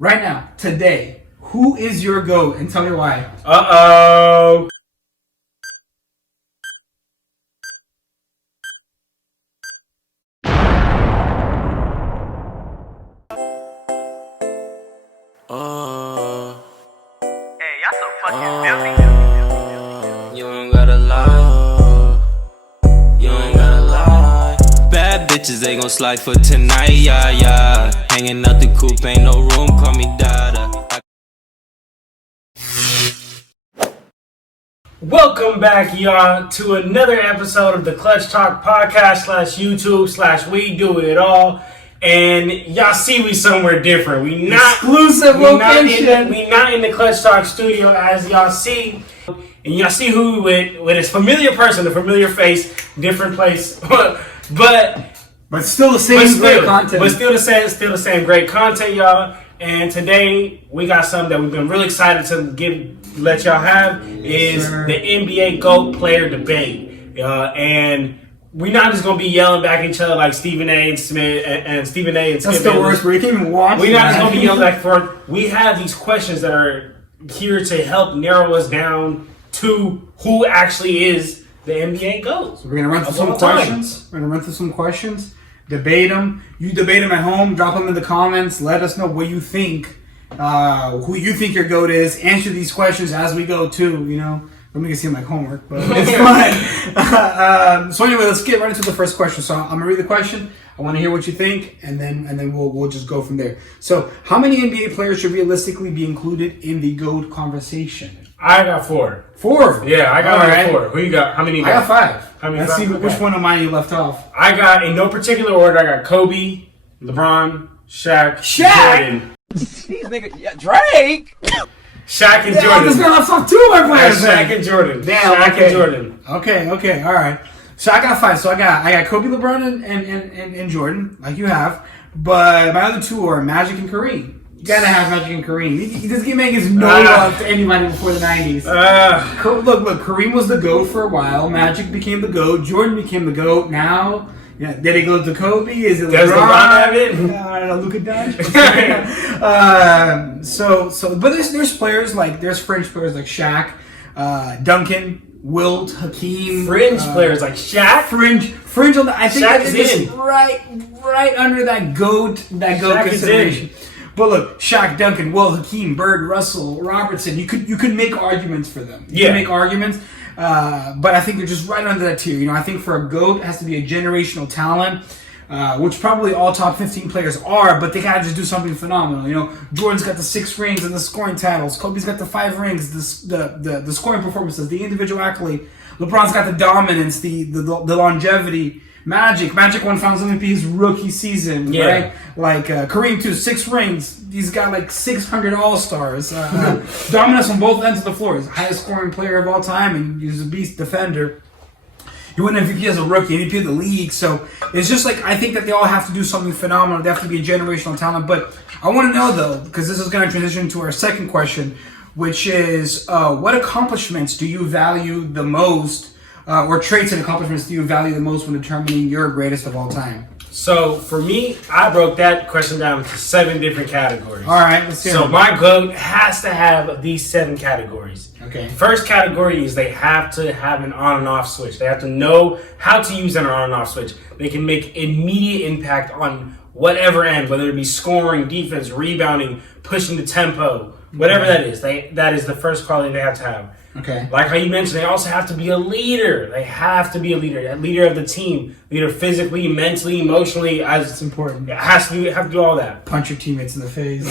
right now, today, who is your GOAT? And tell me why. Uh-oh. Hey, y'all so fucking filthy. You ain't gotta lie. You ain't gotta lie. Bad bitches, they gon' slide for tonight, yeah, yeah. Hanging out the coupe, ain't no room, call me Dada. Welcome back, y'all, to another episode of the Clutch Talk podcast / YouTube / We Do It All. And y'all see we somewhere different. We not Exclusive location. We not in the Clutch Talk studio, as y'all see. And y'all see who we with his familiar person, a familiar face, different place, but still the same great content. But still the same great content, y'all. And today we got something that we've been really excited to let y'all have is the NBA GOAT player debate. And we're not just gonna be yelling back at each other like Stephen A. and Smith and Stephen A. and Smith. That's the worst. We can't even watch. We're not just gonna be yelling back and forth. We have these questions that are here to help narrow us down to who actually is the NBA GOAT. So we're gonna run through some questions. Debate them. You debate them at home. Drop them in the comments. Let us know what you think. Who you think your GOAT is. Answer these questions as we go too. You know, don't make it seem like homework, but it's fun. So anyway, let's get right into the first question. So I'm gonna read the question. I want to hear what you think, and then we'll just go from there. So, how many NBA players should realistically be included in the GOAT conversation? I got 4. 4 of them. Yeah, I got All 4. Who you got? How many you I got 5. How many? Let's see which one of mine you left off. I got, in no particular order, I got Kobe, LeBron, Shaq, Jordan. These niggas, yeah, Drake. Shaq and Damn, Jordan. this guy left off 2 of my players. Shaq and Jordan. Damn, Shaq okay. and Jordan. Okay, all right. So I got 5. So I got Kobe, LeBron, and Jordan, like you have. But my other 2 are Magic and Kareem. You gotta have Magic and Kareem. This game gives no love to anybody before the 90s. Look, Kareem was the GOAT for a while. Magic became the GOAT. Jordan became the GOAT. Now, did it go to Kobe? Is it LeBron? Does LeBron have it? I don't know, Luka Doncic. But there's players like, there's fringe players like Shaq, Duncan, Wilt, Hakeem. Fringe players like Shaq? Fringe on the, I think Shaq that is is right under that GOAT Shaq consideration. But look, Shaq, Duncan, Wilt, Hakeem, Bird, Russell, Robertson, you could make arguments for them. You can make arguments. But I think they're just right under that tier. You know, I think for a GOAT, it has to be a generational talent, which probably all top 15 players are, but they gotta just do something phenomenal. You know, Jordan's got the 6 rings and the scoring titles. Kobe's got the 5 rings, the scoring performances, the individual accolade. LeBron's got the dominance, the longevity. Magic won Finals MVP his rookie season, right? Like Kareem too, 6 rings. He's got like 600 All-Stars. Dominance on both ends of the floor. He's the highest scoring player of all time, and he's a beast defender. He won MVP as a rookie, MVP of the league. So it's just like, I think that they all have to do something phenomenal. They have to be a generational talent. But I want to know though, because this is going to transition to our second question, which is what accomplishments do you value the most? Or traits and accomplishments do you value the most when determining your greatest of all time? So for me, I broke that question down into 7 different categories. All right, let's hear it. So my GOAT has to have these 7 categories. Okay. First category is they have to have an on and off switch. They have to know how to use an on and off switch. They can make immediate impact on whatever end, whether it be scoring, defense, rebounding, pushing the tempo, whatever that is. That is the first quality they have to have. Okay. Like how you mentioned, they also have to be a leader. They have to be a leader of the team, leader physically, mentally, emotionally. It's important. It has to have to do all that. Punch your teammates in the face.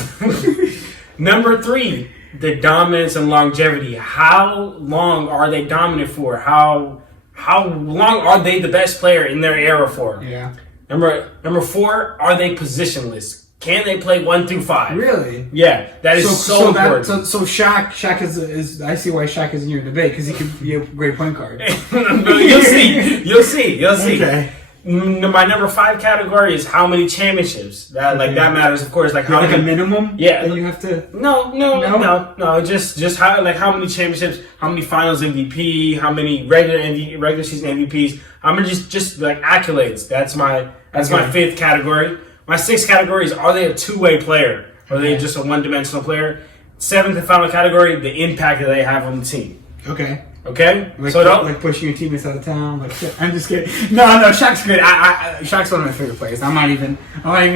Number 3, the dominance and longevity. How long are they dominant for? How long are they the best player in their era for? Yeah. Number 4, are they positionless? Can they play 1 through 5? Really? Yeah, that is so important. So Shaq is I see why Shaq is in your debate, because he could be a great point guard. You'll see. Okay. My number 5 category is how many championships. That matters, of course. Like how like many, a minimum? Yeah. That you have to. No. Just how many championships, how many Finals MVP, how many regular season MVPs, how many just like accolades. That's my 5th category. My 6th category is, are they a two-way player? or are they just a one-dimensional player? Seventh and final category, the impact that they have on the team. Okay. Okay? Like, So don't... like pushing your teammates out of town. Like, I'm just kidding. No, Shaq's good. Shaq's one of my favorite players. I'm not even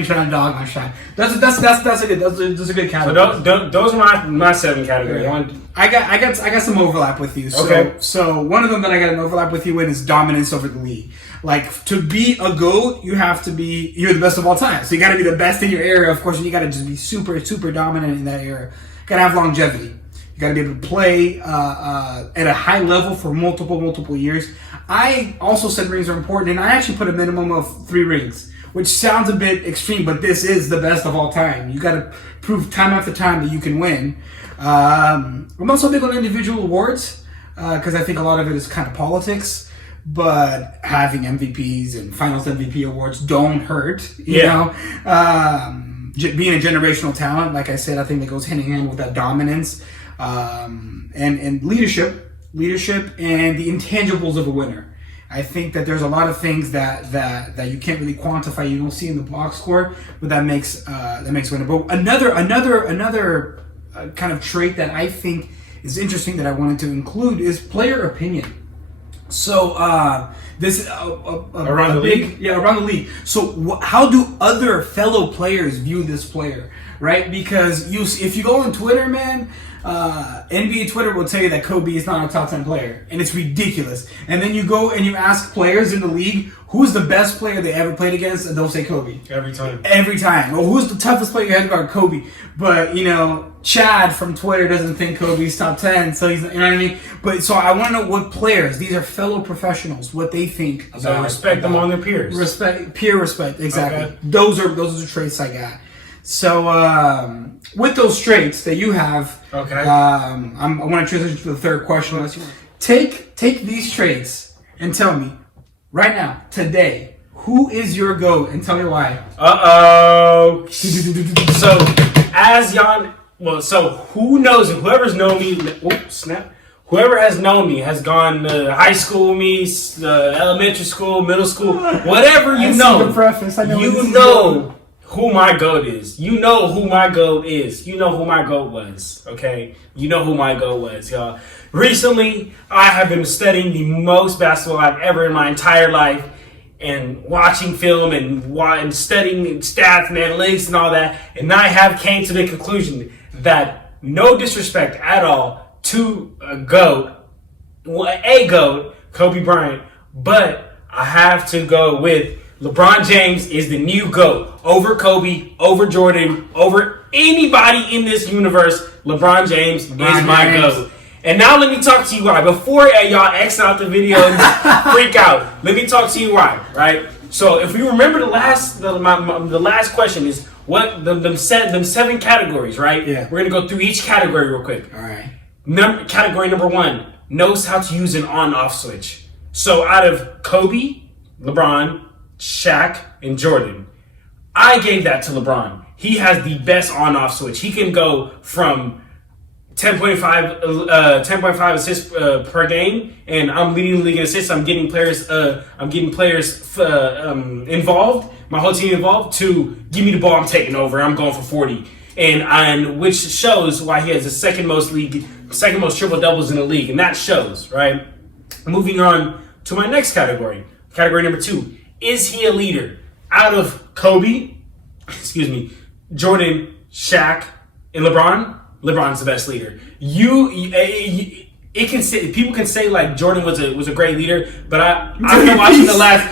trying to dog on Shaq. That's a good category. So those are my 7 categories. Yeah. I got some overlap with you. So, Okay. So one of them that I got an overlap with you in is dominance over the league. Like, to be a GOAT, you're the best of all time. So you got to be the best in your area. Of course, and you got to just be super, super dominant in that area. Got to have longevity. You got to be able to play at a high level for multiple years. I also said rings are important, and I actually put a minimum of 3 rings, which sounds a bit extreme, but this is the best of all time. You got to prove time after time that you can win. I'm also big on individual awards because I think a lot of it is kind of politics. But having MVPs and Finals MVP awards don't hurt, you know. Being a generational talent, like I said, I think that goes hand in hand with that dominance and leadership and the intangibles of a winner. I think that there's a lot of things that you can't really quantify, you don't see in the box score, but that makes winner. But another kind of trait that I think is interesting that I wanted to include is player opinion. So this around the league. Yeah, around the league. So how do other fellow players view this player, right? Because if you go on Twitter, man, NBA Twitter will tell you that Kobe is not a top 10 player, and it's ridiculous. And then you go and you ask players in the league who's the best player they ever played against, and they'll say Kobe Every time. Well, who's the toughest player you had to guard? Kobe. But Chad from Twitter doesn't think Kobe's top 10, so he's, you know what I mean? But so I want to know what players, these are fellow professionals, what they think about. So respect them on their peers. Peer respect, exactly. Okay. Those are the traits I got. So with those traits that you have, Okay. I want to transition to the third question. Take these traits and tell me right now, today, who is your GOAT, and tell me why. Uh-oh. So, as y'all... Well, so who knows? Whoever's known me... Whoever has known me has gone to high school with me, elementary school, middle school, whatever you know. The preface. I know you know who my GOAT is. You know who my GOAT is. You know who my GOAT was, okay? You know who my GOAT was, y'all. Recently, I have been studying the most basketball I've ever in my entire life, and watching film and studying stats and analytics and all that, and I have came to the conclusion that no disrespect at all to a GOAT, Kobe Bryant, but I have to go with LeBron James is the new GOAT. Over Kobe, over Jordan, over anybody in this universe, LeBron James is my GOAT. And now let me talk to you why. Before y'all X out the video and freak out, let me talk to you why, right? So if you remember the last question is what them 7 categories, right? Yeah. We're gonna go through each category real quick. All right. Category number 1, knows how to use an on-off switch. So out of Kobe, LeBron, Shaq, and Jordan, I gave that to LeBron. He has the best on-off switch. He can go from 10.5 assists per game, and I'm leading the league in assists. I'm getting players involved. My whole team involved. To give me the ball, I'm taking over. I'm going for 40, and which shows why he has the second most triple doubles in the league, and that shows, right? Moving on to my next category. Category number 2: is he a leader? Out of Kobe, Jordan, Shaq, and LeBron. LeBron's the best leader. People can say like Jordan was a great leader, but after watching the last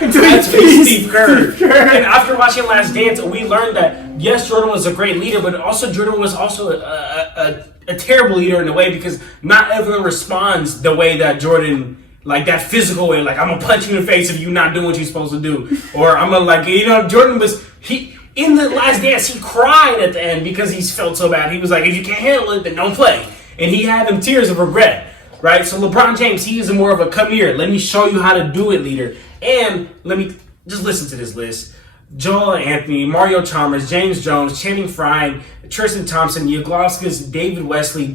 Steve Kerr, and after watching Last Dance, we learned that yes, Jordan was a great leader, but also Jordan was also a terrible leader in a way, because not everyone responds the way that Jordan, like that physical way, like I'm gonna punch you in the face if you're not doing what you're supposed to do, or I'm gonna Jordan was in the Last Dance, he cried at the end because he felt so bad. He was like, if you can't handle it, then don't play. And he had them tears of regret, right? So LeBron James, he is more of a come here, let me show you how to do it leader. And let me just listen to this list. Joel Anthony, Mario Chalmers, James Jones, Channing Frye, Tristan Thompson, Yugoslavs, David Wesley,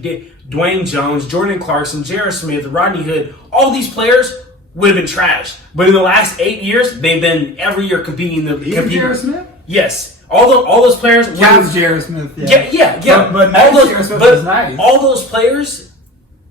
Dwayne Jones, Jordan Clarkson, J.R. Smith, Rodney Hood. All these players would have been trashed. But in the last 8 years, they've been every year competing. J.R. Smith? Yes. All those players. Cavs, J.R. Smith. Yeah. But J.R. Smith was nice. All those players.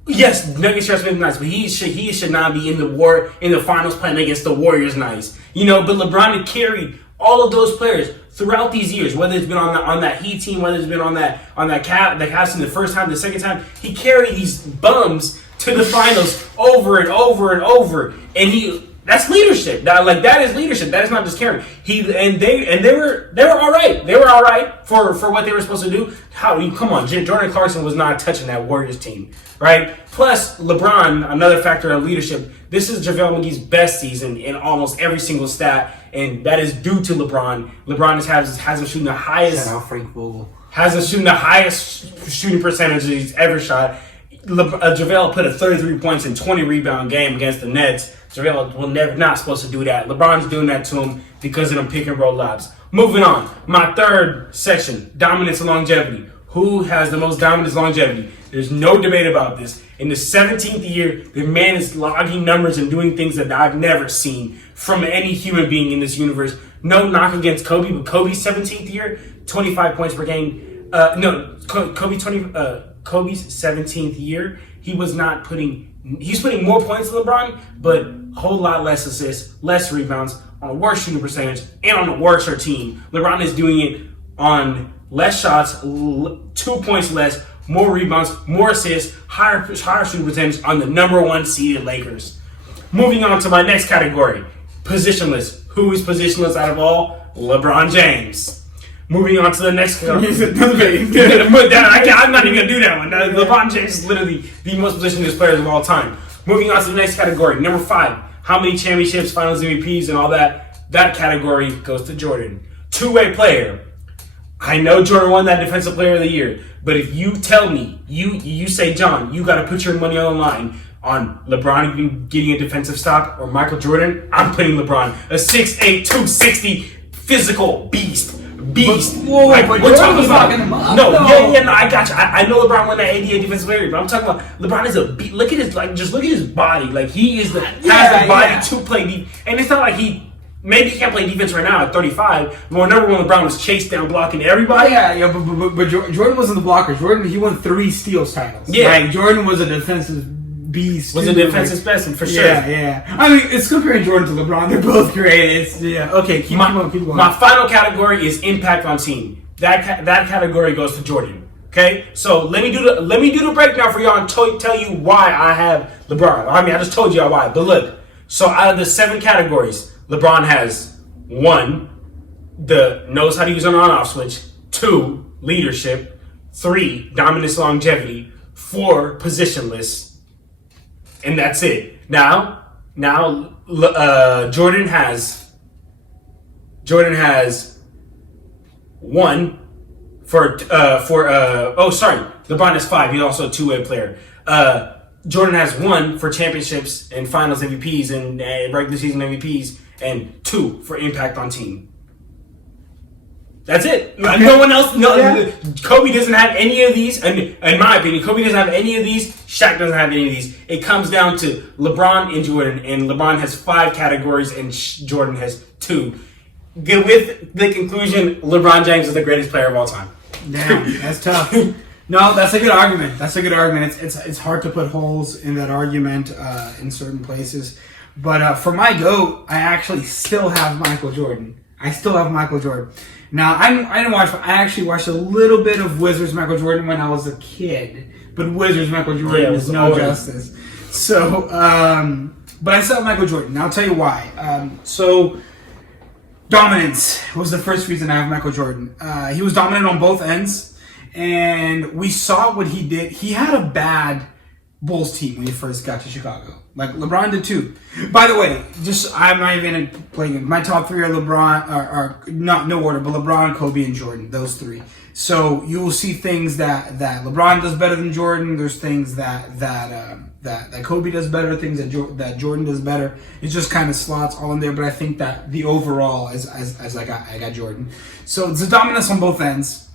Yes, Nuggets J.R. Smith is nice, but he should not be in the finals playing against the Warriors. Nice, but LeBron had carried all of those players throughout these years, whether it's been on that Heat team, whether it's been on that Cavs team the first time, the second time, he carried these bums to the finals over and over and over, and that's leadership. That is leadership. That is not just carrying. They were all right. They were all right for what they were supposed to do. Come on, Jordan Clarkson was not touching that Warriors team, right? Plus LeBron, another factor of leadership. This is JaVale McGee's best season in almost every single stat, and that is due to LeBron. LeBron has him shooting the highest. Shout out Frank Vogel. Has him shooting the highest shooting percentage he's ever shot. JaVale put a 33 points and 20 rebound game against the Nets. JaVale will not supposed to do that. LeBron's doing that to him because of them pick and roll lobs. Moving on, my third section, dominance and longevity. Who has the most dominance and longevity? There's no debate about this. In the 17th year, the man is logging numbers and doing things that I've never seen from any human being in this universe. No knock against Kobe, but Kobe's 17th year, 25 points per game. Kobe's 17th year, he's putting more points than LeBron, but a whole lot less assists, less rebounds, on a worse shooting percentage, and on a worse team. LeBron is doing it on less shots, 2 points less, more rebounds, more assists, higher shooting percentage on the number 1 seeded Lakers. Moving on to my next category, positionless. Who is positionless out of all? LeBron James. Moving on to the next category. I'm not even going to do that one. LeBron James is literally the most positionless players of all time. Moving on to the next category, number 5. How many championships, finals MVPs, and all that? That category goes to Jordan. Two-way player. I know Jordan won that Defensive Player of the Year, but if you tell me, you say, John, you got to put your money on the line on LeBron getting a defensive stop or Michael Jordan, I'm putting LeBron. A 6'8", 260 physical beast. Whoa, like, but we're Jordan talking was about locking him up. no, I got you. I know LeBron won that 88 defensive player, but I'm talking about LeBron is a beast. Look at his look at his body. Like he is has the body to play defense, and it's not like maybe he can't play defense right now at 35. But remember when LeBron was chased down blocking everybody? But Jordan wasn't the blocker. Jordan, he won 3 steals titles. Yeah, like, Jordan was a defensive beast. Was a defensive specimen for sure. Yeah. I mean, it's comparing Jordan to LeBron. They're both great. Okay. Keep going. My final category is impact on team. That category goes to Jordan. Okay, so let me do the breakdown for y'all and tell you why I have LeBron. I mean, I just told y'all why, but look. So out of the 7 categories, LeBron has 1, the knows how to use an on-off switch. 2, leadership. 3, dominance, longevity. 4, positionless, and that's it. Now, Jordan has 1 LeBron has 5. He's also a two-way player. Jordan has 1 for championships and finals MVPs and regular season MVPs, and 2 for impact on team. That's it. Okay. No one else. Kobe doesn't have any of these. And in my opinion, Kobe doesn't have any of these. Shaq doesn't have any of these. It comes down to LeBron and Jordan, and LeBron has 5 categories, and Jordan has 2. With the conclusion, LeBron James is the greatest player of all time. Damn, that's tough. No, that's a good argument. It's hard to put holes in that argument in certain places. But for my GOAT, I actually still have Michael Jordan. Now, I didn't watch. I actually watched a little bit of Wizards Michael Jordan when I was a kid. But Wizards Michael Jordan is no justice. So, but I still have Michael Jordan. Now, I'll tell you why. So, dominance was the first reason I have Michael Jordan. He was dominant on both ends. And we saw what he did. He had a bad Bulls team when he first got to Chicago. Like, LeBron did too. By the way, I'm not even playing. My top 3 are LeBron, are not no order, but LeBron, Kobe, and Jordan. Those 3. So you will see things that LeBron does better than Jordan. There's things that Kobe does better. Things that Jordan does better. It just kind of slots all in there. But I think that the overall, as I got Jordan. So it's a dominance on both ends.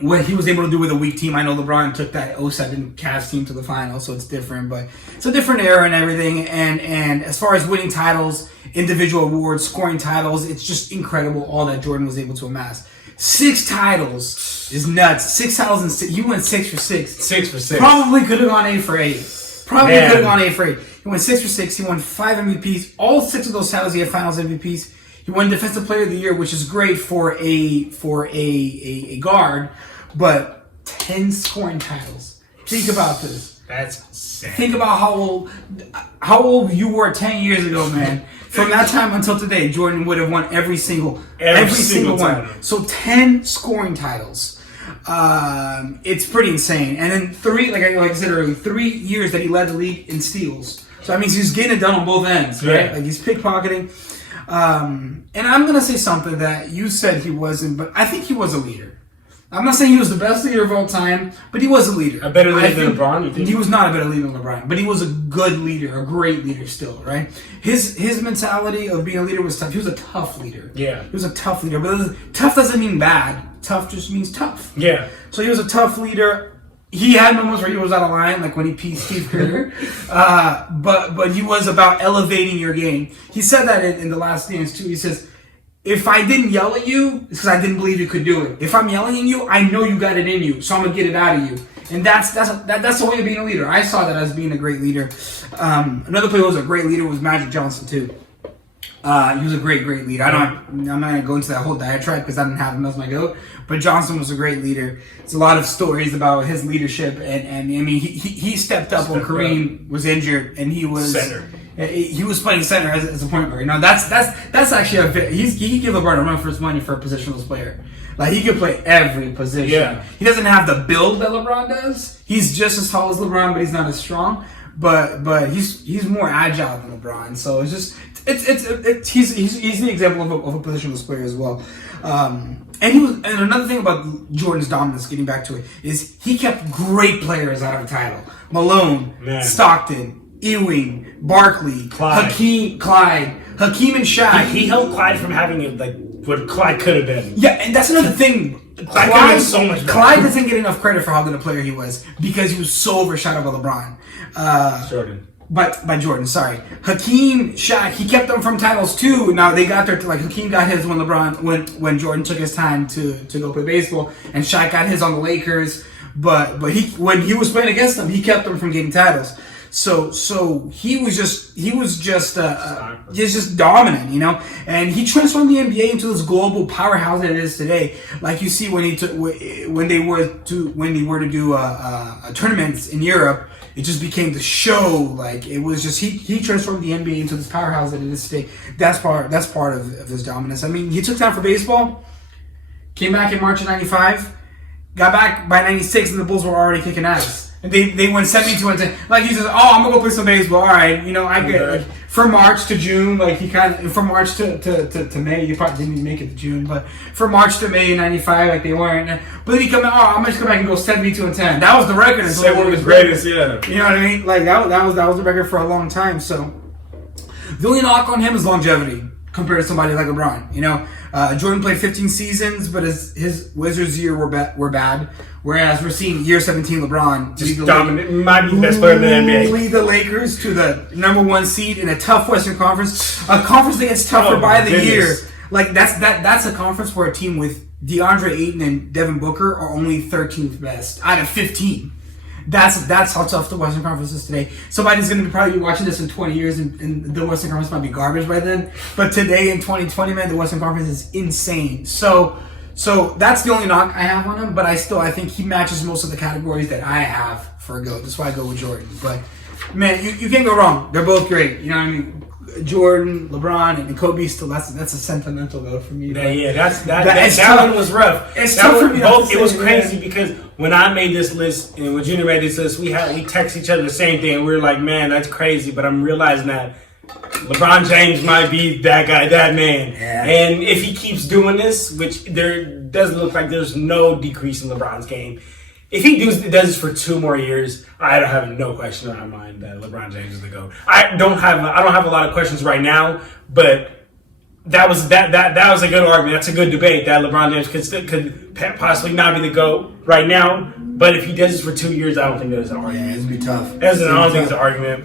what he was able to do with a weak team. I know LeBron took that 07 Cavs team to the final, so it's different, but it's a different era and everything. And as far as winning titles, individual awards, scoring titles, it's just incredible all that Jordan was able to amass. 6 titles is nuts. 6 titles and 6. He went 6 for 6. 6 for 6. Probably could have gone 8 for 8. Probably could have gone 8 for 8. He went 6 for 6. He won 5 MVPs. All 6 of those titles he had Finals MVPs. He won Defensive Player of the Year, which is great for a guard, but 10 scoring titles. Think about this. That's insane. Think about how old you were 10 years ago, man. From that time until today, Jordan would have won every single one. So 10 scoring titles. It's pretty insane. And then 3, like I said earlier, 3 years that he led the league in steals. So that means he's getting it done on both ends, right? Yeah. Like he's pickpocketing. And I'm gonna say something that you said he wasn't, but I think he was a leader. I'm not saying he was the best leader of all time, but he was a leader. A better leader than LeBron, you think? He was not a better leader than LeBron, but he was a good leader, a great leader still, right? His mentality of being a leader was tough. He was a tough leader. Yeah. He was a tough leader, but tough doesn't mean bad. Tough just means tough. Yeah. So he was a tough leader. He had moments where he was out of line, like when he peed Steve Kerr. But he was about elevating your game. He said that in the last dance too. He says, if I didn't yell at you, it's because I didn't believe you could do it. If I'm yelling at you, I know you got it in you, so I'm gonna get it out of you. And that's the way of being a leader. I saw that as being a great leader. Another player who was a great leader was Magic Johnson too. He was a great leader. I'm not gonna go into that whole diatribe because I didn't have him as my GOAT. But Johnson was a great leader. There's a lot of stories about his leadership, and I mean he stepped up when Kareem was injured, and he was center. He was playing center as a point guard. Now that's actually he could give LeBron a run for his money for a positionless player. Like he could play every position. Yeah. He doesn't have the build that LeBron does. He's just as tall as LeBron, but he's not as strong. But he's more agile than LeBron. So it's just he's the example of a positionless player as well. And another thing about Jordan's dominance, getting back to it, is he kept great players out of the title. Malone, Stockton, Ewing, Barkley, Hakeem and Shaq. He held Clyde from having it like what Clyde could have been. Yeah, and that's another thing. Clyde so much better. Clyde doesn't get enough credit for how good a player he was because he was so overshadowed by LeBron. Jordan. By Jordan, sorry. Hakeem, Shaq, he kept them from titles too. Now they got their Hakeem got his when Jordan took his time to go play baseball, and Shaq got his on the Lakers. But when he was playing against them, he kept them from getting titles. So he was just dominant, you know, and he transformed the NBA into this global powerhouse that it is today. Like you see when they were to do tournaments in Europe, it just became the show. Like it was just he transformed the NBA into this powerhouse that it is today. That's part of his dominance. I mean, he took time for baseball, came back in March of '95, got back by '96, and the Bulls were already kicking ass. And they went 72-10. Like he says, oh, I'm gonna go play some baseball. All right, you know, I get like, from March to June. Like he kind of from March to May. You probably didn't even make it to June, but from March to May in '95, like they weren't. But then he come out, oh, I'm just gonna come back and go 72-10. That was the record. Until one of his greatest, yeah. You know what I mean? Like that was the record for a long time. So the only knock on him is longevity compared to somebody like LeBron. You know, Jordan played 15 seasons, but his Wizards year were bad. Whereas we're seeing year 17 LeBron just dominant, might be the best player in the NBA. Lead the Lakers to the #1 seed in a tough Western Conference, a conference that gets tougher by the year. Like that's a conference where a team with DeAndre Ayton and Devin Booker are only 13th best out of 15. That's how tough the Western Conference is today. Somebody's going to probably be watching this in 20 years, and the Western Conference might be garbage by then. But today in 2020, man, the Western Conference is insane. So that's the only knock I have on him. But I think he matches most of the categories that I have for a GOAT. That's why I go with Jordan. But man, you can't go wrong. They're both great. You know what I mean? Jordan, LeBron, and Kobe still. That's a sentimental GOAT for me. That one was rough. It's tough for me. It was crazy because when I made this list and when Junior made this list, we text each other the same thing. And we were like, man, that's crazy. But I'm realizing that LeBron James might be that guy, that man. Yeah. And if he keeps doing this, which there doesn't look like there's no decrease in LeBron's game. If he does this for 2 more years, I have no question in my mind that LeBron James is the GOAT. I don't have a lot of questions right now, but that was a good argument. That's a good debate that LeBron James could possibly not be the GOAT right now. But if he does this for 2 years, I don't think there's an argument. Yeah, it's gonna be tough. I don't think it's an argument.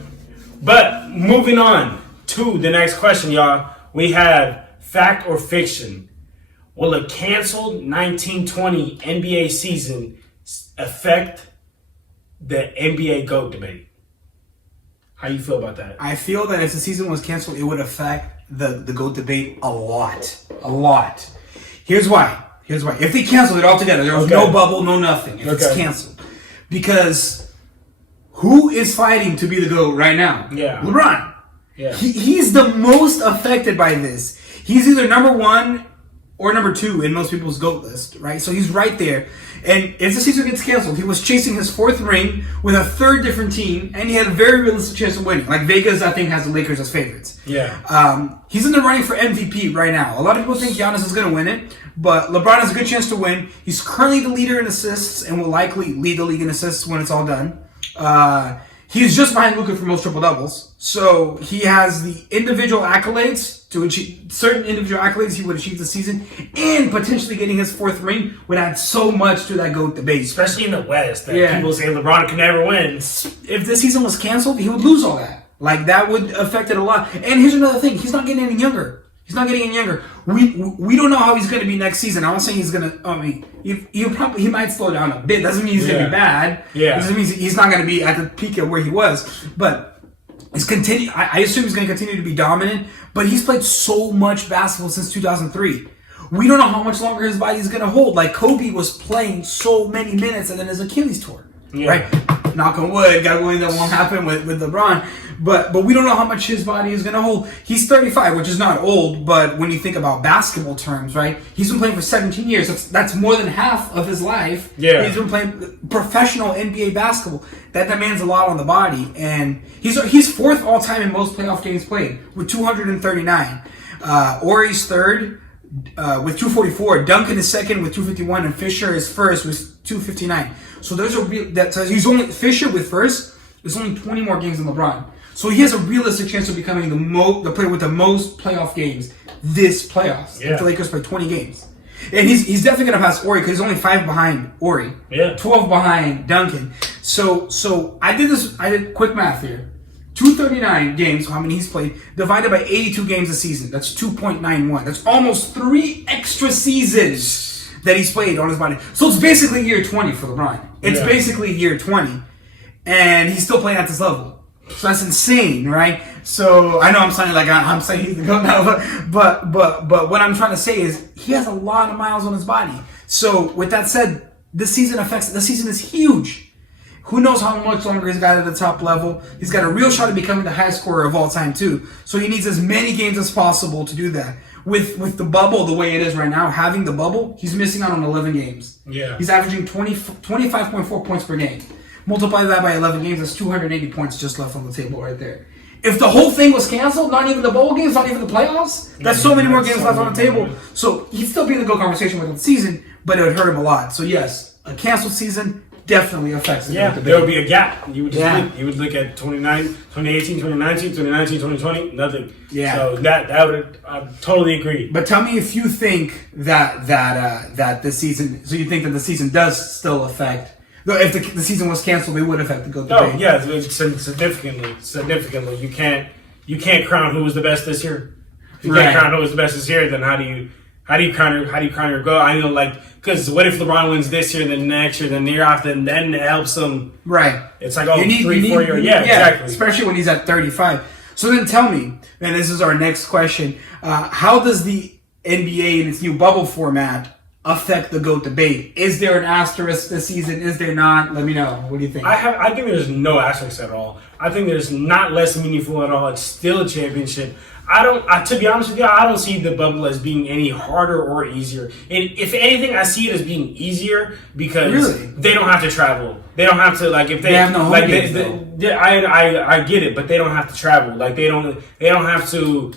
But moving on to the next question, y'all. We have fact or fiction. Will a canceled 1920 NBA season affect the NBA GOAT debate? How you feel about that? I feel that if the season was canceled, it would affect the GOAT debate a lot. A lot. Here's why. If they canceled it altogether, there was no bubble, no nothing. If it's canceled. Because who is fighting to be the GOAT right now? Yeah. LeBron. Yeah. He's the most affected by this. He's either number 1 or number 2 in most people's GOAT list, right? So he's right there. And if the season gets canceled, he was chasing his 4th ring with a 3rd different team, and he had a very realistic chance of winning. Like Vegas, I think, has the Lakers as favorites. Yeah. He's in the running for MVP right now. A lot of people think Giannis is going to win it, but LeBron has a good chance to win. He's currently the leader in assists and will likely lead the league in assists when it's all done. He's just behind Luka for most triple doubles, so he has the individual accolades to achieve certain individual accolades he would achieve this season, and potentially getting his 4th ring would add so much to that GOAT debate, especially in the West. That people say LeBron can never win. If this season was canceled, he would lose all that. Like that would affect it a lot. And here's another thing: he's not getting any younger. We don't know how he's going to be next season. I'm not saying he's going to. I mean, he might slow down a bit. Doesn't mean he's going to be bad. Yeah. Doesn't mean he's not going to be at the peak of where he was. But he's continue. I assume he's going to continue to be dominant. But he's played so much basketball since 2003. We don't know how much longer his body is going to hold. Like Kobe was playing so many minutes, and then his Achilles tore. Yeah. Right. Knock on wood. God willing, that won't happen with LeBron. But we don't know how much his body is going to hold. He's 35, which is not old, but when you think about basketball terms, right? He's been playing for 17 years. That's more than half of his life. Yeah. He's been playing professional NBA basketball. That demands a lot on the body. And he's 4th all-time in most playoff games played with 239. Ori's 3rd with 244. Duncan is 2nd with 251. And Fisher is 1st with 259. So there's a real... he's only... Fisher with 1st is only 20 more games than LeBron. So he has a realistic chance of becoming the player with the most playoff games this playoffs. Yeah. The Lakers play 20 games. And he's definitely going to pass Ori because he's only 5 behind Ori. Yeah. 12 behind Duncan. So I did quick math here. 239 games, how many he's played, divided by 82 games a season. That's 2.91. That's almost 3 extra seasons that he's played on his body. So it's basically year 20 for LeBron. It's basically year 20. And he's still playing at this level. So that's insane, right? So I know I'm sounding like I'm saying he's the GOAT now, but what I'm trying to say is he has a lot of miles on his body. So with that said, the season is huge. Who knows how much longer he's got at the top level? He's got a real shot at becoming the highest scorer of all time too. So he needs as many games as possible to do that. With the bubble the way it is right now, having the bubble, he's missing out on 11 games. Yeah. He's averaging 25.4 points per game. Multiply that by 11 games, that's 280 points just left on the table right there. If the whole thing was canceled, not even the bowl games, not even the playoffs, that's so many more games left on the table. So he'd still be in the GOAT conversation with the season, but it would hurt him a lot. So yes, a canceled season definitely affects the GOAT debate. There would be a gap. You would look at 2018, 2019, 2020, nothing. Yeah. So that would I totally agree. But tell me if you think that this season, so you think that the season does still affect. If the season was canceled, it would affect the GOAT debate. Oh yeah, significantly. You can't crown who was the best this year. If you can't crown who was the best this year, then how do you crown your GOAT? I know, because what if LeBron wins this year, then next year, then the year after, and then it helps him. Right. It's like 3-4 years. Yeah, exactly. Especially when he's at 35. So then tell me, and this is our next question: how does the NBA in its new bubble format affect the GOAT debate? Is there an asterisk this season? Is there not? Let me know. What do you think? I think there's no asterisk at all. I think there's not less meaningful at all. It's still a championship. To be honest with you, I don't see the bubble as being any harder or easier. And if anything, I see it as being easier because they don't have to travel. They don't have to if they have no home games, I get it, but they don't have to travel. They don't have to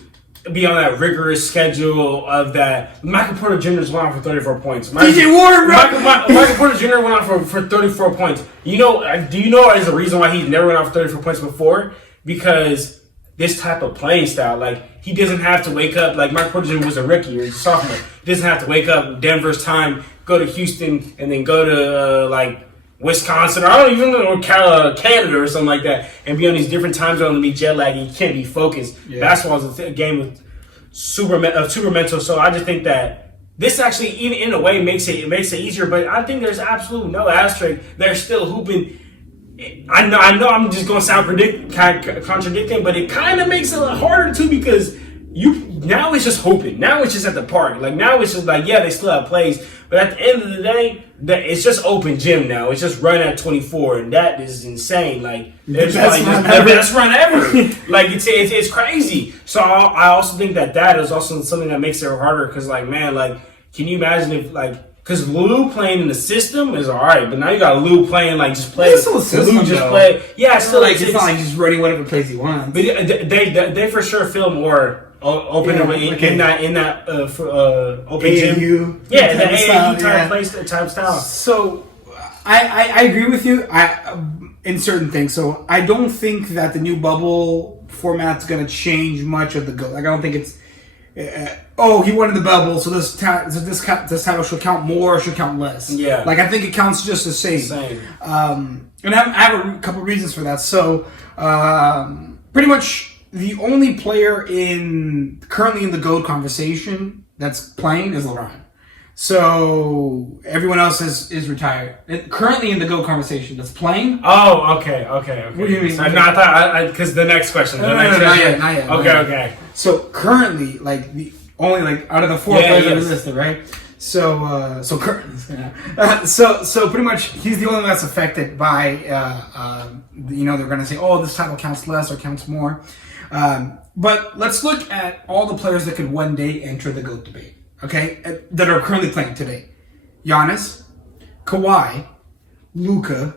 be on that rigorous schedule of that. Michael Porter Jr. went out for 34 points. DJ Warren, bro. Michael Porter Jr. went out for 34 points. Do you know there's a reason why he never went out for 34 points before? Because this type of playing style. Like, he doesn't have to wake up, like Mark Porter was a rookie or a sophomore. He doesn't have to wake up Denver's time, go to Houston, and then go to, Wisconsin, or I don't even know, Canada or something like that, and be on these different time zones and be jet lagged. You can't be focused. Yeah. Basketball is a game with super mental. So I just think that this actually, even in a way, makes it easier. But I think there's absolutely no asterisk. They're still hooping. I know. I'm just going to sound contradicting, but it kind of makes it a lot harder too, because now it's just hooping. Now it's just at the park. Like, now it's just like, yeah, they still have plays, but at the end of the day, it's just open gym now. It's just run at 24, and that is insane. Like, the best run ever. Like, it's crazy. So I also think that is also something that makes it harder, because, like, man, like, can you imagine if, like, because Lou playing in the system is all right, but now you got Lou playing, like, just play. It's still a system, Lou just play. Yeah, it's still like, it's not like just running whatever plays he wants. But they for sure feel more open in that open gym. Yeah, the AAU type style. So I agree with you. In certain things. So I don't think that the new bubble format's going to change much of the GOAT. Like, I don't think it's he won in the bubble, so this title should count more or should count less. Yeah. Like, I think it counts just the same. And I have a couple reasons for that. So pretty much the only player currently in the GOAT conversation that's playing is LeBron. So everyone else is retired. Currently in the GOAT conversation that's playing. Oh, okay. What do you mean? I thought, because the next question. Not yet. Okay. So currently, like, the only, like, out of the four players that are listed, right? So currently, so pretty much he's the only one that's affected by, they're going to say, oh, this title counts less or counts more. But let's look at all the players that could one day enter the GOAT debate, okay, that are currently playing today. Giannis, Kawhi, Luka,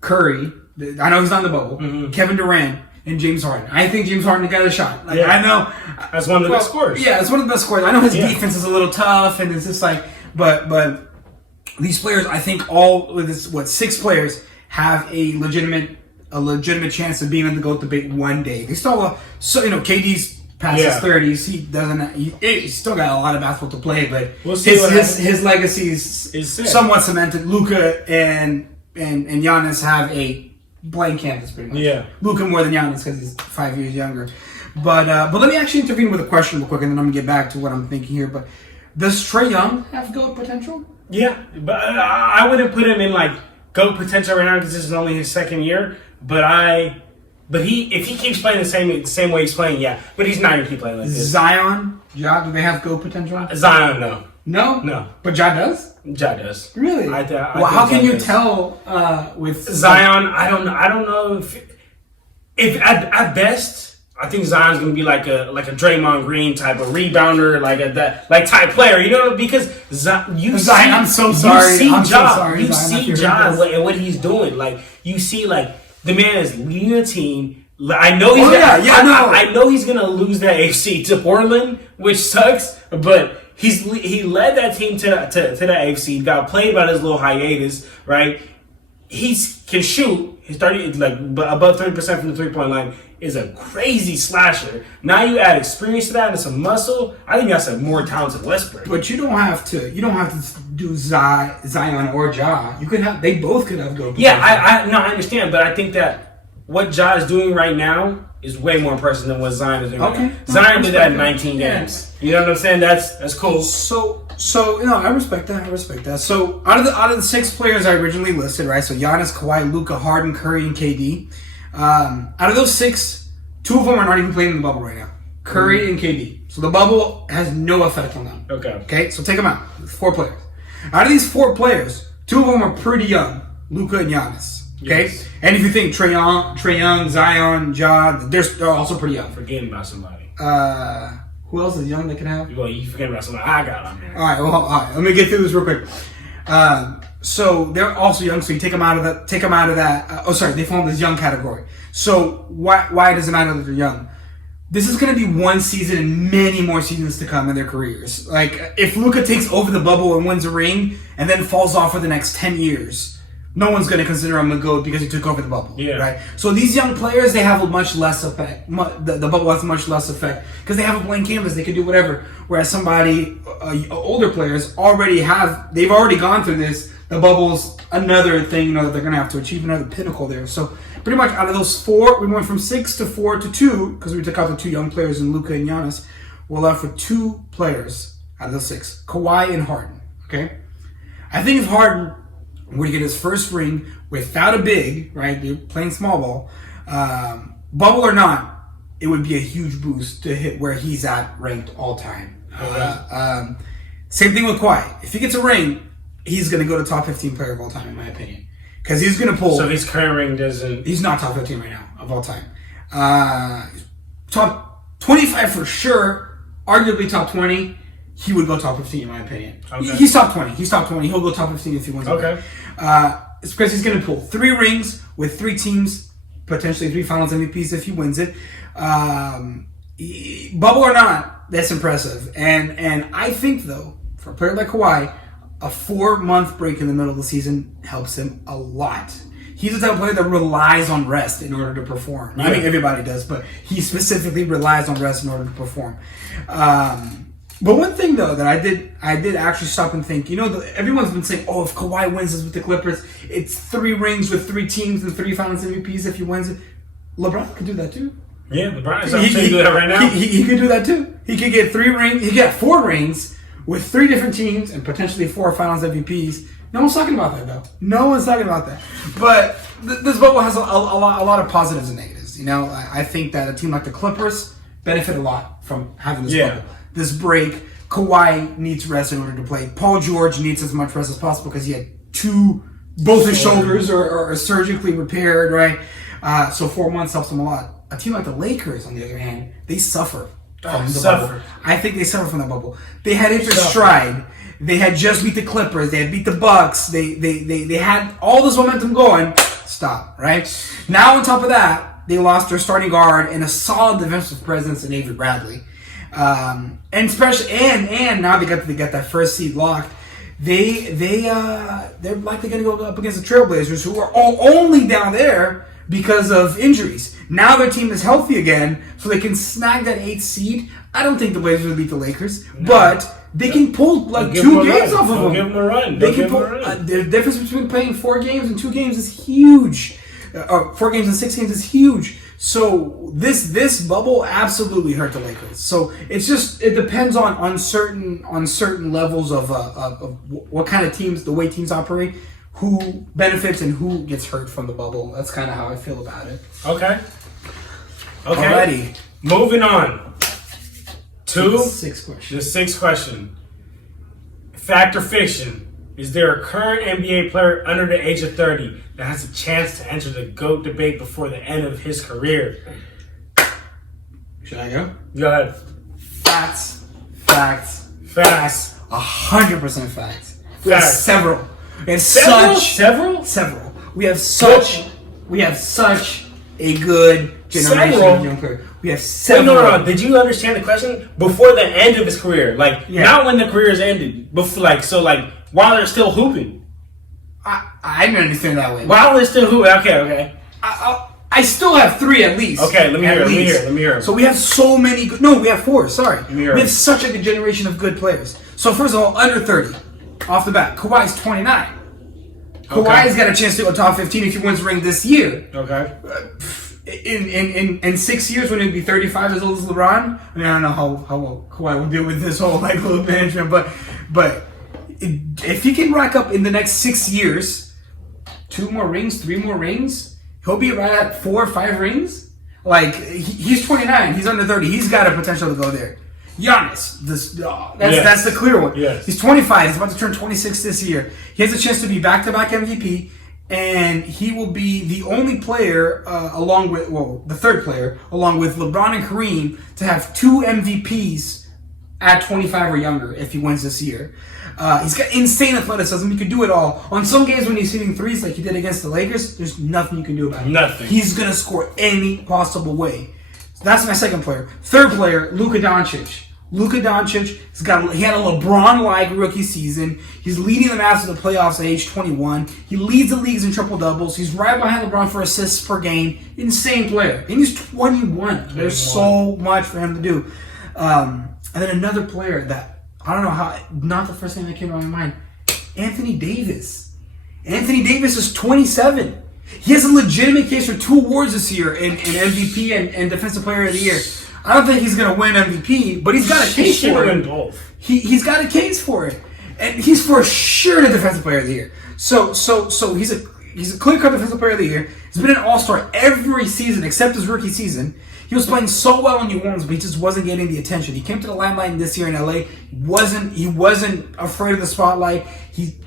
Curry, I know he's not in the bubble, Kevin Durant, and James Harden. I think James Harden got a shot. Like, I know that's one of the best scorers. Yeah, it's one of the best scorers. I know his defense is a little tough, and it's just like, but these players, I think six players have a legitimate chance of being in the GOAT debate one day. They still KD's past his 30s. He's still got a lot of basketball to play, but his legacy is somewhat cemented. Luka and Giannis have a blank canvas, pretty much. Yeah. Luka more than Giannis because he's 5 years younger. But let me actually intervene with a question real quick, and then I'm gonna get back to what I'm thinking here. But does Trae Young have GOAT potential? Yeah, but I wouldn't put him in like GOAT potential right now because this is only his second year. But if he keeps playing the same way he's playing, yeah. But he's not gonna keep playing like this. Zion, Ja, do they have GOAT potential? Zion, no. No. But Ja does. Ja does. Really? How can you tell with Zion? I don't know if at best. I think Zion's gonna be like a Draymond Green type of rebounder, like type player, because Zion. I'm so sorry. You see Ja and what he's doing. Like, you see, like, the man is leading a team. I know he's I know he's gonna lose that AFC to Portland, which sucks. But he led that team to the AFC. Got played by his little hiatus, right? He can shoot. He's above 30% from the 3-point line. Is a crazy slasher. Now you add experience to that and some muscle. I think that's a more talented Westbrook. But you don't have to do Zion or Ja. They both could have GOAT. Yeah, I understand, but I think that what Ja is doing right now is way more impressive than what Zion is doing. Okay. Right now. Zion did that in 19 games. You know what I'm saying? That's cool. So I respect that. So out of the 6 players I originally listed, right? So Giannis, Kawhi, Luka, Harden, Curry, and KD. Out of those 6, 2 of them are not even playing in the bubble right now. Curry and KD. So the bubble has no effect on them. Okay. So take them out. 4 players. Out of these 4 players, 2 of them are pretty young. Luka and Giannis. Okay. Yes. And if you think Trae Young, Zion, Ja, they're also pretty young. Forgetting about somebody. Who else is young that can have? Well, you forget about somebody. I got them, man. All right. Let me get through this real quick. So they're also young, so you take them out of that. They fall in this young category. So why does it matter that they're young? This is going to be one season and many more seasons to come in their careers. Like, if Luka takes over the bubble and wins a ring and then falls off for the next 10 years, no one's going to consider him a GOAT because he took over the bubble. Yeah. Right? So these young players, they have a much less effect. The bubble has much less effect because they have a blank canvas. They can do whatever. Whereas older players they've already gone through this. The bubble's another thing, that they're going to have to achieve another pinnacle there. So pretty much out of those 4, we went from 6 to 4 to 2 because we took out the 2 young players in Luka and Giannis. We're left with 2 players out of those 6, Kawhi and Harden. Okay, I think if Harden were to get his first ring without a big, right, they're playing small ball, bubble or not, it would be a huge boost to hit where he's at ranked all time. Same thing with Kawhi. If he gets a ring, he's going to go to top 15 player of all time, in my opinion. Because he's going to pull... So his current ring doesn't... He's not top 15 right now, of all time. Top 25 for sure. Arguably top 20. He would go top 15, in my opinion. Okay. He's top 20. He's top 20. He'll go top 15 if he wins. Okay. It's because he's going to pull 3 rings with 3 teams, potentially 3 finals MVPs if he wins it. Bubble or not, that's impressive. And I think, though, for a player like Kawhi, a 4-month break in the middle of the season helps him a lot. He's the type of player that relies on rest in order to perform. Yeah. I mean, everybody does, but he specifically relies on rest in order to perform. But one thing, though, that I did actually stop and think, everyone's been saying, if Kawhi wins this with the Clippers, it's 3 rings with 3 teams and 3 finals MVPs if he wins it. LeBron could do that, too. Yeah, LeBron is actually doing that right now. He could do that, too. He could get 3 rings. He could get 4 rings with 3 different teams and potentially 4 finals MVPs. No one's talking about that, though. No one's talking about that. But this bubble has a lot of positives and negatives. I think that a team like the Clippers benefit a lot from having this bubble. This break, Kawhi needs rest in order to play. Paul George needs as much rest as possible because he had both his shoulders are surgically repaired, right? So 4 months helps him a lot. A team like the Lakers, on the other hand, they suffer from the bubble. I think they suffer from the bubble. They had hit their stride. They had just beat the Clippers. They had beat the Bucks. They had all this momentum going. Stop, right? Now on top of that, they lost their starting guard and a solid defensive presence in Avery Bradley. And now they got that first seed locked. They're likely going to go up against the Trailblazers, who are only down there because of injuries. Now their team is healthy again, so they can snag that 8th seed. I don't think the Blazers will beat the Lakers, but they can pull 2 games off of them. Give them a run. They can pull. The difference between playing 4 games and 2 games is huge. 4 games and 6 games is huge. So this bubble absolutely hurt the Lakers. So it depends on certain levels of what kind of teams, the way teams operate, who benefits and who gets hurt from the bubble. That's kind of how I feel about it. Okay. Alrighty. Moving on to the 6th question. Fact or fiction? Is there a current NBA player under the age of 30 that has a chance to enter the GOAT debate before the end of his career? Should I go? Go ahead. Facts. 100% facts. We have several. We have several. We have such a good generation of young players. We have several. Wait, no. Did you understand the question? Before the end of his career, not when the career is ended. Before, while they're still hooping. I didn't understand that way. While they're still hooping. Okay. I still have 3 at least. Okay, let me hear. So we have so many. We have 4. Sorry. Let me hear. We have such a good generation of good players. So first of all, under 30, off the bat, Kawhi's 29. Kawhi's got a chance to go top 15 if he wins ring this year. Okay. In 6 years, when he'll be 35 as old as LeBron, I don't know how well Kawhi will deal with this whole load management, but if he can rack up in the next 6 years 2 more rings, 3 more rings, he'll be right at 4 or 5 rings. He's 29, he's under 30, he's got a potential to go there. Giannis, that's the clear one. Yes. He's 25, he's about to turn 26 this year. He has a chance to be back-to-back MVP, and he will be the only player, the third player, along with LeBron and Kareem, to have 2 MVPs at 25 or younger if he wins this year. He's got insane athleticism. He can do it all. On some games when he's hitting threes like he did against the Lakers, there's nothing you can do about it. Nothing. He's going to score any possible way. So that's my second player. Third player, Luka Doncic. Luka Doncic, he had a LeBron-like rookie season. He's leading the Mavs to the playoffs at age 21. He leads the leagues in triple-doubles. He's right behind LeBron for assists per game. Insane player. And he's 21. There's so much for him to do. And then another player that, I don't know how, not the first thing that came to my mind, Anthony Davis. Anthony Davis is 27. He has a legitimate case for 2 awards this year in MVP and Defensive Player of the Year. I don't think he's going to win MVP, but he's got a case for it. Both. He's got a case for it, and he's for sure the Defensive Player of the Year. So he's a clear-cut Defensive Player of the Year. He's been an All-Star every season except his rookie season. He was playing so well in New Orleans, but he just wasn't getting the attention. He came to the limelight this year in LA. He wasn't afraid of the spotlight.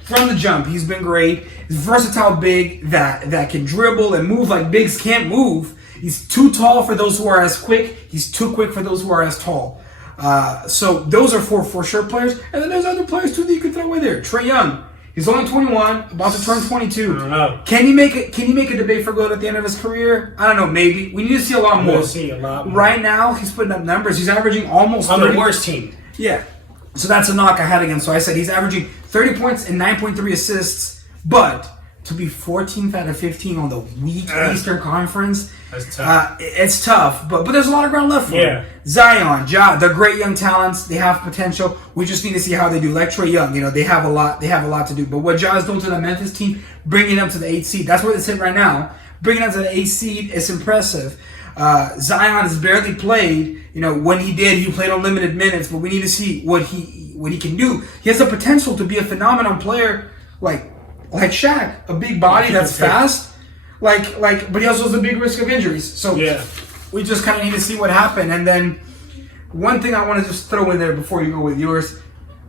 From the jump, he's been great. He's a versatile big that can dribble and move like bigs can't move. He's too tall for those who are as quick. He's too quick for those who are as tall. So those are for sure players. And then there's other players too that you could throw away there. Trae Young. He's only 21, about to turn 22. I don't know. Can he make a debate for GOAT at the end of his career? I don't know, maybe. We need to see a lot more. We'll see a lot more. Right now, he's putting up numbers. He's averaging almost on 30. the worst team. Yeah. So that's a knock I had against. So I said he's averaging 30 points and 9.3 assists, but to be 14th out of 15 on the weak Eastern Conference, that's tough. It's tough. But there's a lot of ground left for him. Zion, Ja, they're great young talents. They have potential. We just need to see how they do. Like Trae Young, they have a lot. They have a lot to do. But what Ja's doing to the Memphis team, bringing them to the 8th seed, that's where they sit right now. Bringing them to the 8th seed is impressive. Zion has barely played. When he did, he played on limited minutes. But we need to see what he can do. He has the potential to be a phenomenal player, like Shaq, a big body that's fast. But he also has a big risk of injuries. So we just kind of need to see what happened. And then one thing I want to just throw in there before you go with yours,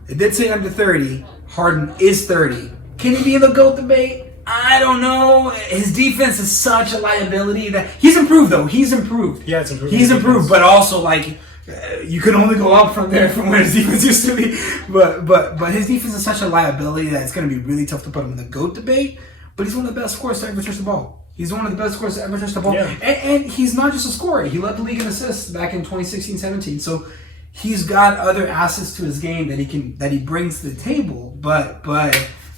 it did say under 30. Harden is 30. Can he be in the GOAT debate? I don't know. His defense is such a liability that he's improved though. He's improved. Yeah, it's improved. He's improved, but also you can only go up from there from where his defense used to be. But his defense is such a liability that it's going to be really tough to put him in the GOAT debate. But he's one of the best scorers to ever touch the ball. He's one of the best scorers to ever touch the ball. Yeah. And he's not just a scorer. He led the league in assists back in 2016-17. So he's got other assets to his game that he brings to the table. But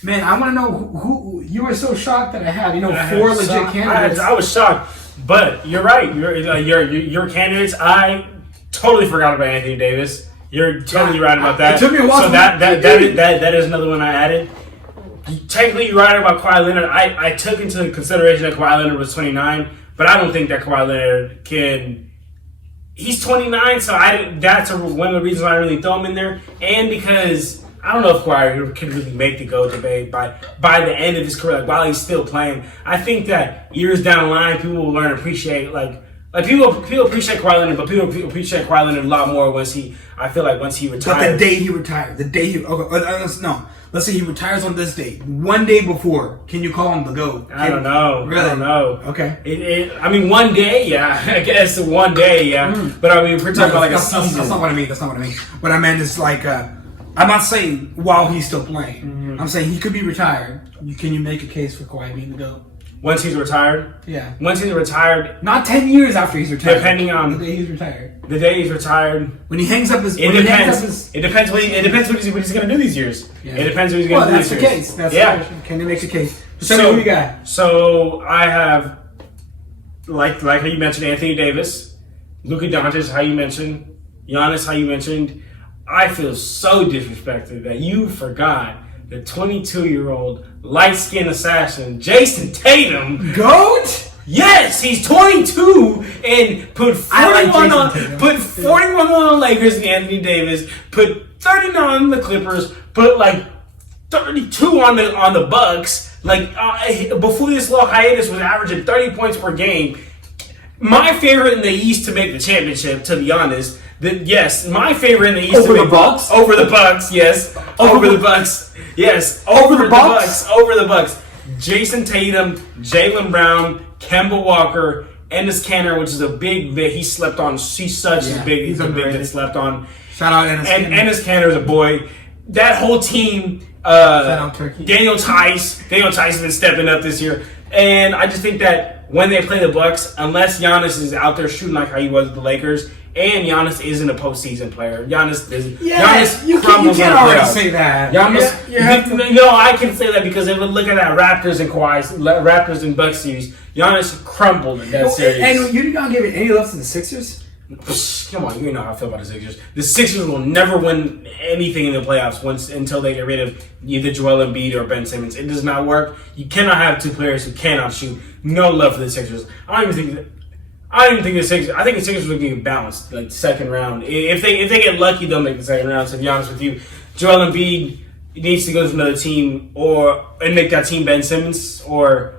man, I want to know who you were so shocked that I had 4 legit candidates. I was shocked, but you're right. Your candidates. I totally forgot about Anthony Davis. You're totally right about that. It took me a while. So that is another one I added. Technically, you're right about Kawhi Leonard. I took into consideration that Kawhi Leonard was 29, but I don't think that Kawhi Leonard can. He's 29, so that's one of the reasons I really throw him in there, and because I don't know if Kawhi can really make the GOAT debate by the end of his career, while he's still playing. I think that years down the line, people will learn to appreciate people appreciate Kawhi Leonard, but people appreciate Kawhi Leonard a lot more once he retires. But the day he retired, let's say he retires on this date, one day before, can you call him the GOAT? I don't know. Really? I don't know. Okay. One day, yeah. I guess one day, yeah. But we're talking about a season. That's not what I mean. What I meant is I'm not saying while he's still playing. Mm-hmm. I'm saying he could be retired. Can you make a case for Kawhi being the GOAT? Once he's retired? Yeah. Once he's retired. Not 10 years after he's retired. Depending on the day he's retired. The day he's retired. When he hangs up his... It depends what he's going to do these years. Yeah. It depends what he's going to do these years. That's the case. The question. Can you make a case? Tell me who you got. So I have, like how you mentioned, Anthony Davis, Luka Doncic, how you mentioned, Giannis, how you mentioned. I feel so disrespected that you forgot the 22-year-old light-skinned assassin, Jason Tatum. GOAT? Yes, he's 22 and put 41 on Lakers and Anthony Davis, put 39 on the Clippers, put 32 on the Bucks. Before this little hiatus was averaging 30 points per game. My favorite in the East to make the championship, to be honest. My favorite in the East over the Bucks. Over the Bucks, yes. Over the Bucks, yes. Over the Bucks. Over the Bucks. Jason Tatum, Jaylen Brown, Kemba Walker, Enes Kanter, which is a big that he slept on. He's a big that slept on. Shout out Enes Kanter. And Enes Kanter is a boy. That whole team, Turkey. Daniel Tice has been stepping up this year, and I just think that when they play the Bucks, unless Giannis is out there shooting like how he was with the Lakers, and Giannis isn't a postseason player, Giannis You crumbles can't on the already playoffs. say that. Giannis, no, I can say that because if we look at that Raptors and Bucks series, Giannis crumbled in that series. And you did not give it any love to the Sixers? Come on, you know how I feel about the Sixers. The Sixers will never win anything in the playoffs until they get rid of either Joel Embiid or Ben Simmons. It does not work. You cannot have two players who cannot shoot. No love for the Sixers. I don't even think the Sixers. I think the Sixers will get bounced like second round. If they get lucky, they'll make the second round. To be honest with you, Joel Embiid needs to go to another team and make that team Ben Simmons or.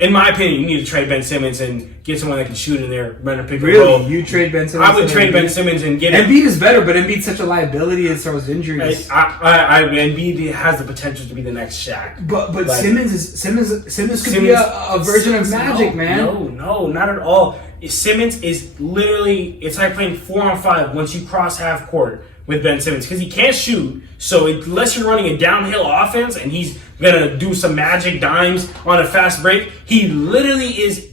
In my opinion, you need to trade Ben Simmons and get someone that can shoot in there, run a pick and roll. Really? You trade Ben Simmons? I would trade Ben Simmons and get him. Embiid is better, but Embiid's such a liability as far as injuries. Embiid has the potential to be the next Shaq. But like, Simmons could be a version of Magic, man. No, not at all. Simmons is literally, it's like playing 4-on-5 once you cross half court with Ben Simmons because he can't shoot. So unless you're running a downhill offense and he's gonna do some magic dimes on a fast break, he literally is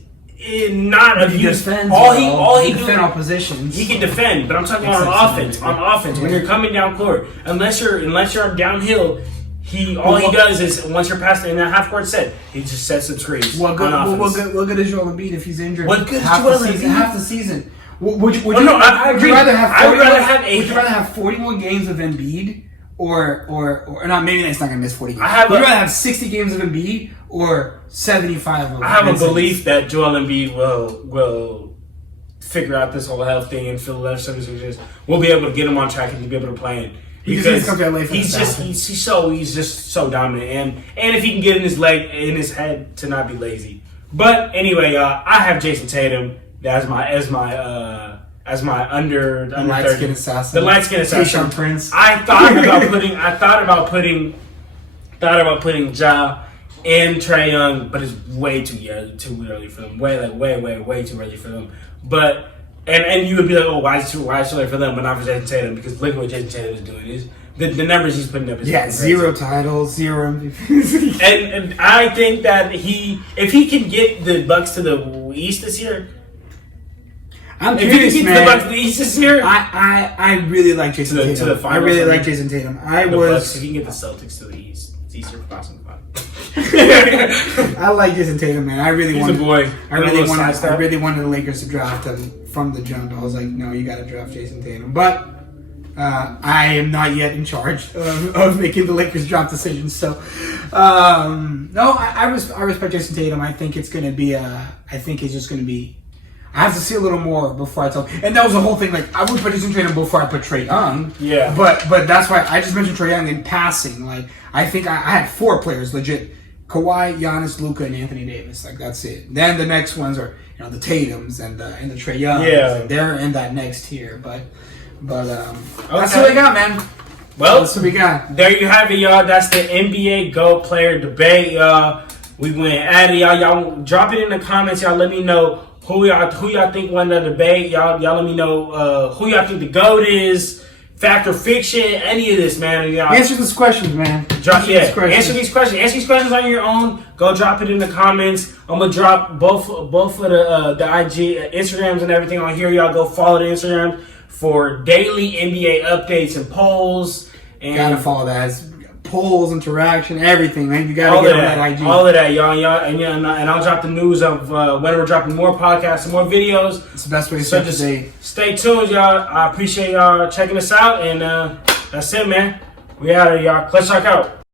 not a use. All he defend all positions. He can defend, but I'm talking about on offense. On offense, when you're coming down court, unless you're downhill. He does is once you're past in that half court set, he just sets the screens. What good is Joel Embiid if he's injured? What good is Joel Embiid? Half the season. Would you agree. rather have 41 games of Embiid or not? Maybe that's not gonna miss 40 games. Would you rather have 60 games of Embiid or 75 of? I have a belief that Joel Embiid will figure out this whole health thing and Philadelphia 76ers will be able to get him on track and to be able to play it. He's just so dominant, and if he can get in his head to not be lazy. But anyway, I have Jason Tatum as my under light 30. skin assassin. The light skin assassin. Tayshaun Prince. I thought about putting Ja and Trae Young, but it's way too early for them. Way too early for them. But and you would be like, oh, why is it too early for them, but not for Jason Tatum? Because look at what Jason Tatum is doing. The numbers he's putting up is 0 titles, 0 MVPs. and I think that if he can get the Bucks to the East this year. I'm curious, man. The Bucks to the East this year, I really like Jason Tatum. To the finals, I really like Jason Tatum. Bucks, if you can get the Celtics to the East, it's easier for Boston. I like Jason Tatum, man. I really wanted the Lakers to draft him from the jump. I was like, no, you got to draft Jason Tatum. But I am not yet in charge of making the Lakers draft decisions. So, no, I respect Jason Tatum. I think it's going to be I have to see a little more before I tell. And that was the whole thing. Like, I would put Jason Tatum before I put Trae Young. Yeah. But that's why I just mentioned Trae Young in passing. Like, I think I had 4 players legit: Kawhi, Giannis, Luka, and Anthony Davis. Like, that's it. Then the next ones are the Tatums and the Trae Youngs. Yeah. And they're in that next tier. But okay. That's what we got, man. Well, that's what we got. There you have it, y'all. That's the NBA GOAT player debate, y'all. We went at it, y'all. Y'all drop it in the comments, y'all. Let me know who y'all think won the debate. Y'all let me know who y'all think the GOAT is. Fact or fiction, any of this, man. Y'all answer these questions, man. Answer these questions. Answer these questions on your own. Go drop it in the comments. I'm gonna drop both of the IG, Instagrams, and everything on here. Y'all go follow the Instagram for daily NBA updates and polls. And gotta follow that. It's polls, interaction, everything, man. You gotta get on that IG. All of that, y'all. And I'll drop the news of when we're dropping more podcasts and more videos. It's the best way to start the day. Stay tuned, y'all. I appreciate y'all checking us out, and that's it, man. We out of y'all. Let's check out.